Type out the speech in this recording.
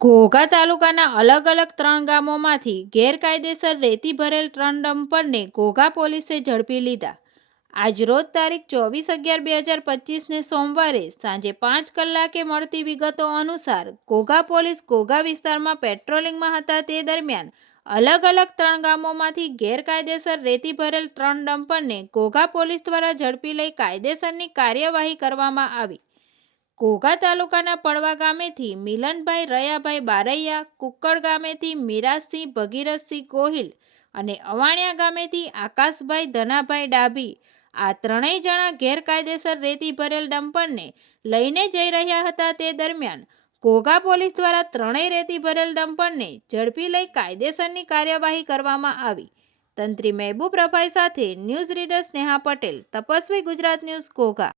ઘોઘા તાલુકાના અલગ અલગ ત્રણ ગામોમાંથી ગેરકાયદેસર રેતી ભરેલ ત્રણ ડમ્પરને ઘોઘા પોલીસે ઝડપી લીધા. આજરોજ તારીખ ચોવીસ અગિયાર બે હજાર પચીસને સોમવારે સાંજે પાંચ કલાકે મળતી વિગતો અનુસાર ઘોઘા પોલીસ ઘોઘા વિસ્તારમાં પેટ્રોલિંગમાં હતા તે દરમિયાન અલગ અલગ ત્રણ ગામોમાંથી ગેરકાયદેસર રેતી ભરેલ ત્રણ ડમ્પરને ઘોઘા પોલીસ દ્વારા ઝડપી લઈ કાયદેસરની કાર્યવાહી કરવામાં આવી. ઘોઘા તાલુકાના પડવા ગામેથી મિલનભાઈ, રયાભાઈ બારૈયા, કુક્કડ ગામેથી મીરાજસિંહ, ભગીરથસિંહ ગોહિલ અને અવાણિયા ગામેથી આકાશભાઈ, ધનાભાઈ ડાભી આ ત્રણેય જણા ગેરકાયદેસર રેતી ભરેલ ડમ્પરને લઈને જઈ રહ્યા હતા તે દરમિયાન ઘોઘા પોલીસ દ્વારા ત્રણેય રેતી ભરેલ ડમ્પરને ઝડપી લઈ કાયદેસરની કાર્યવાહી કરવામાં આવી. તંત્રી મહેબૂબ રફાઈ સાથે news reader Sneha Patel, Tapasvi Gujarat news, Ghogha.